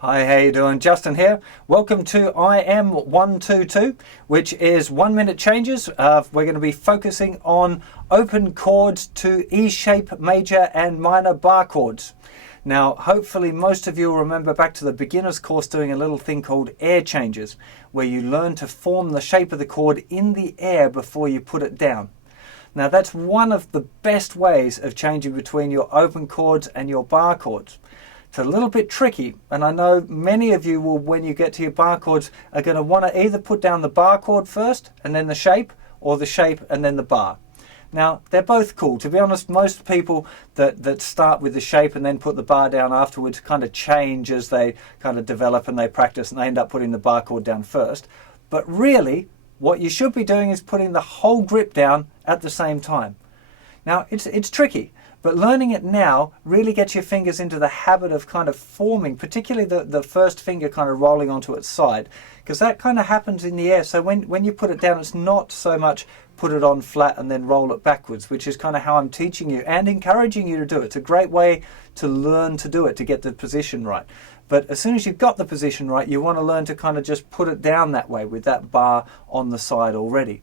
Hi, how you doing? Justin here. Welcome to IM-122, which is 1 minute changes. We're going to be focusing on open chords to E shape major and minor bar chords. Now, hopefully most of you will remember back to the beginner's course doing a little thing called air changes, where you learn to form the shape of the chord in the air before you put it down. Now, that's one of the best ways of changing between your open chords and your bar chords. It's a little bit tricky, and I know many of you will, when you get to your bar chords, are going to want to either put down the bar chord first and then the shape, or the shape and then the bar. Now, they're both cool. To be honest, most people that start with the shape and then put the bar down afterwards kind of change as they kind of develop and they practice, and they end up putting the bar chord down first. But really, what you should be doing is putting the whole grip down at the same time. Now, it's tricky. But learning it now really gets your fingers into the habit of kind of forming, particularly the first finger kind of rolling onto its side, because that kind of happens in the air. So when you put it down, it's not so much put it on flat and then roll it backwards, which is kind of how I'm teaching you and encouraging you to do it. It's a great way to learn to do it, to get the position right. But as soon as you've got the position right, you want to learn to kind of just put it down that way with that bar on the side already.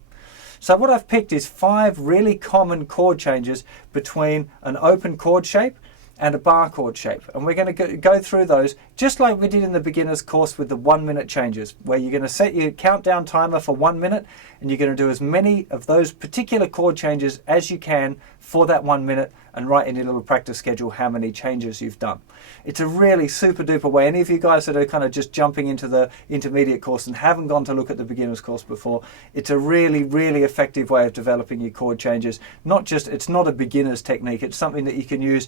So what I've picked is 5 really common chord changes between an open chord shape and a bar chord shape. And we're going to go through those just like we did in the beginner's course with the 1 minute changes, where you're going to set your countdown timer for 1 minute and you're going to do as many of those particular chord changes as you can for that 1 minute, and write in your little practice schedule how many changes you've done. It's a really super duper way. Any of you guys that are kind of just jumping into the intermediate course and haven't gone to look at the beginner's course before, it's a really, really effective way of developing your chord changes. It's not a beginner's technique, it's something that you can use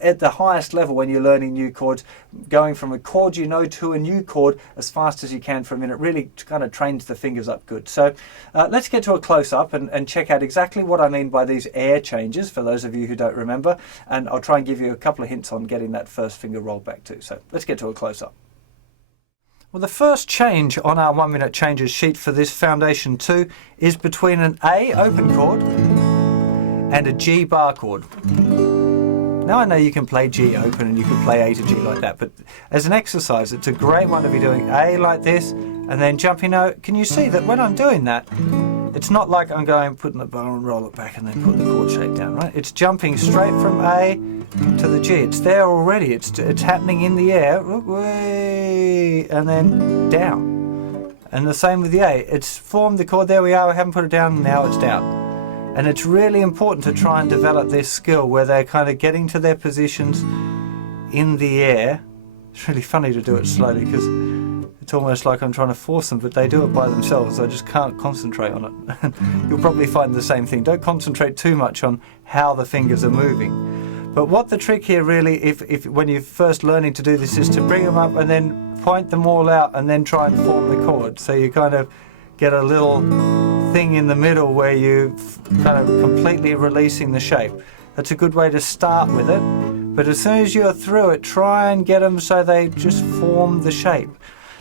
at the highest level when you're learning new chords, going from a chord you know to a new chord as fast as you can for a minute. Really kind of trains the fingers up good. So let's get to a close-up and check out exactly what I mean by these air changes, for those of you who don't remember, and I'll try and give you a couple of hints on getting that first finger rolled back too. So let's get to a close-up. Well, the first change on our 1 minute changes sheet for this foundation 2 is between an A open chord and a G bar chord. Now I know you can play G open and you can play A to G like that, but as an exercise it's a great one to be doing A like this and then jumping out. Can you see that when I'm doing that, it's not like I'm going, putting the bar and roll it back and then put the chord shape down, right? It's jumping straight from A to the G. It's there already. It's happening in the air, and then down. And the same with the A. It's formed the chord. There we are. I haven't put it down. Now it's down. And it's really important to try and develop this skill where they're kind of getting to their positions in the air. It's really funny to do it slowly because it's almost like I'm trying to force them, but they do it by themselves. I just can't concentrate on it. You'll probably find the same thing. Don't concentrate too much on how the fingers are moving. But what the trick here really, if when you're first learning to do this, is to bring them up and then point them all out and then try and form the chord. So you kind of get a little thing in the middle where you kind of completely releasing the shape. That's a good way to start with it. But as soon as you're through it, try and get them so they just form the shape.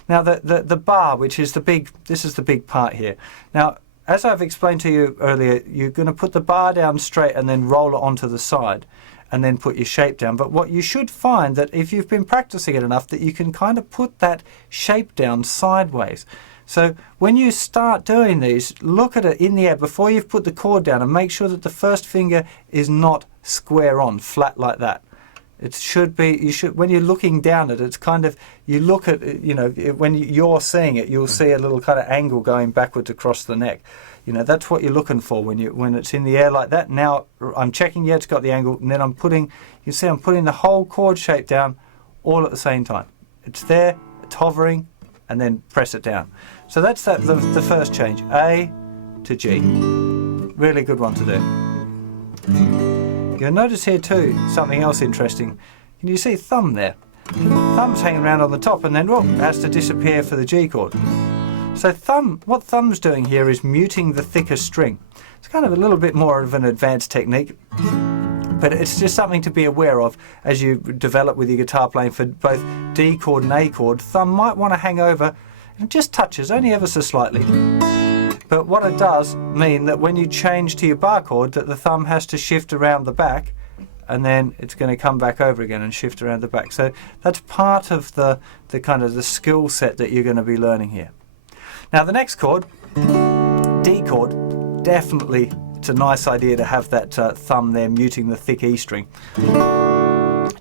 Now the bar, which is this is the big part here. Now, as I've explained to you earlier, you're going to put the bar down straight and then roll it onto the side and then put your shape down. But what you should find, that if you've been practicing it enough, that you can kind of put that shape down sideways. So when you start doing these, look at it in the air before you've put the chord down and make sure that the first finger is not square on, flat like that. It should be, when you're looking down at it, it's kind of, you look at, when you're seeing it, you'll see a little kind of angle going backwards across the neck. That's what you're looking for when it's in the air like that. Now I'm checking, yeah, it's got the angle, and then I'm putting the whole chord shape down all at the same time. It's there, it's hovering, and then press it down. So that's the first change, A to G. Really good one to do. You'll notice here too, something else interesting. Can you see thumb there? Thumb's hanging around on the top and then, has to disappear for the G chord. So what thumb's doing here is muting the thicker string. It's kind of a little bit more of an advanced technique, but it's just something to be aware of as you develop with your guitar playing for both D chord and A chord. Thumb might want to hang over, and just touches, only ever so slightly. But what it does mean that when you change to your bar chord, that the thumb has to shift around the back and then it's going to come back over again and shift around the back. So that's part of the kind of the skill set that you're going to be learning here. Now the next chord, D chord, definitely it's a nice idea to have that thumb there muting the thick E string.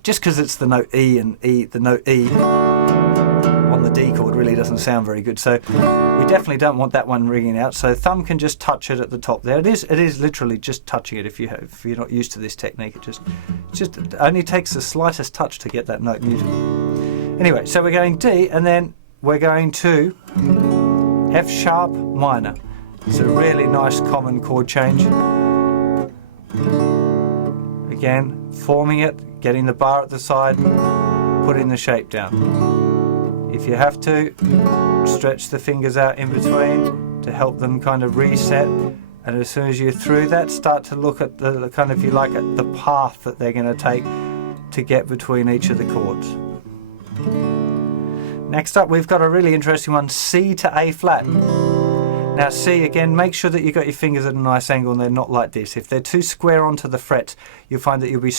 Just because it's the note E, and the note E on the D chord really doesn't sound very good. So we definitely don't want that one ringing out. So thumb can just touch it at the top there. It is literally just touching it. If you're not used to this technique, it only takes the slightest touch to get that note muted. Anyway, so we're going D, and then we're going to F sharp minor. It's a really nice common chord change. Again, forming it, getting the bar at the side, putting the shape down. If you have to, stretch the fingers out in between to help them kind of reset. And as soon as you're through that, start to look at the kind of, if you like, at the path that they're going to take to get between each of the chords. Next up, we've got a really interesting one, C to A flat. Now C, again, make sure that you've got your fingers at a nice angle and they're not like this. If they're too square onto the frets, you'll find that you'll be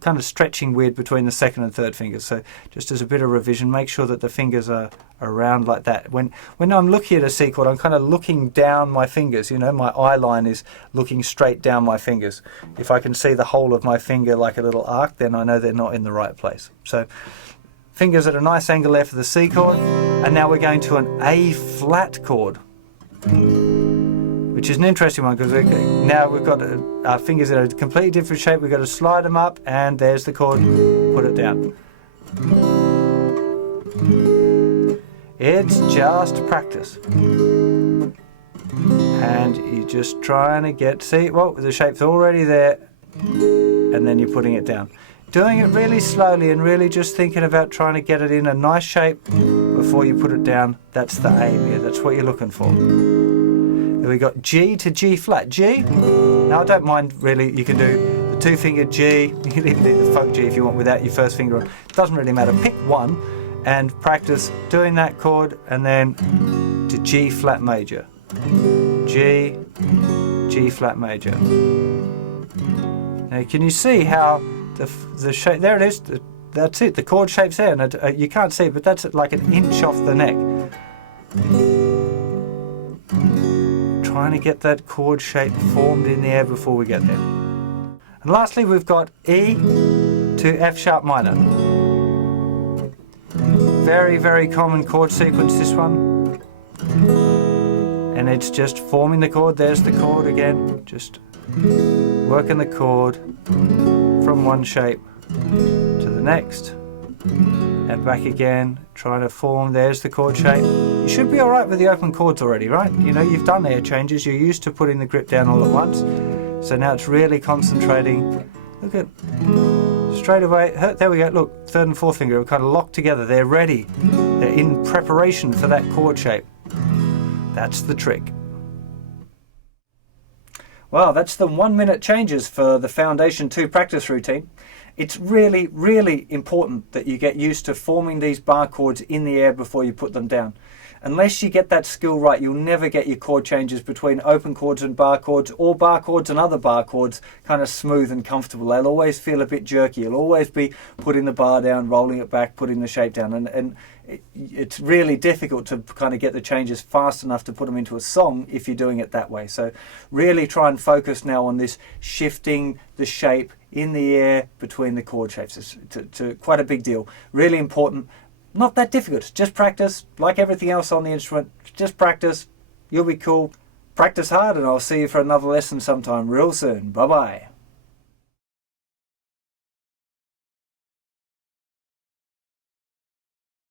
kind of stretching weird between the second and third fingers. So just as a bit of revision, make sure that the fingers are around like that. When I'm looking at a C chord, I'm kind of looking down my fingers. You know, my eye line is looking straight down my fingers. If I can see the whole of my finger like a little arc, then I know they're not in the right place. So fingers at a nice angle there for the C chord. And now we're going to an A flat chord, which is an interesting one because now we've got our fingers in a completely different shape. We've got to slide them up, and there's the chord, put it down. It's just practice. And you're just trying to get, see, well, the shape's already there, and then you're putting it down. Doing it really slowly and really just thinking about trying to get it in a nice shape before you put it down. That's the aim here, that's what you're looking for. Then we got G to G flat. G, now I don't mind really, you can do the two-finger G, you can even do the folk G if you want without your first finger on. It doesn't really matter, pick one and practice doing that chord, and then to G flat major. G, G flat major. Now can you see how the shape, there it is, that's it, the chord shape's there, and you can't see it, but that's like an inch off the neck. Trying to get that chord shape formed in the air before we get there. And lastly, we've got E to F sharp minor. Very, very common chord sequence, this one. And it's just forming the chord, there's the chord again, just working the chord from one shape to the next and back again, trying to form, there's the chord shape. You should be alright with the open chords already, right? You know, you've done air changes, you're used to putting the grip down all at once, so now it's really concentrating. Look at, straight away, there we go, look, third and fourth finger are kind of locked together, they're ready, they're in preparation for that chord shape. That's the trick. Well, that's the 1 minute changes for the Foundation 2 practice routine. It's really, really important that you get used to forming these bar chords in the air before you put them down. Unless you get that skill right, you'll never get your chord changes between open chords and bar chords, or bar chords and other bar chords kind of smooth and comfortable. They'll always feel a bit jerky. You'll always be putting the bar down, rolling it back, putting the shape down, and it's really difficult to kind of get the changes fast enough to put them into a song if you're doing it that way. So really try and focus now on this shifting the shape in the air between the chord shapes. It's quite a big deal. Really important. Not that difficult. Just practice, like everything else on the instrument. Just practice. You'll be cool. Practice hard, and I'll see you for another lesson sometime real soon. Bye-bye.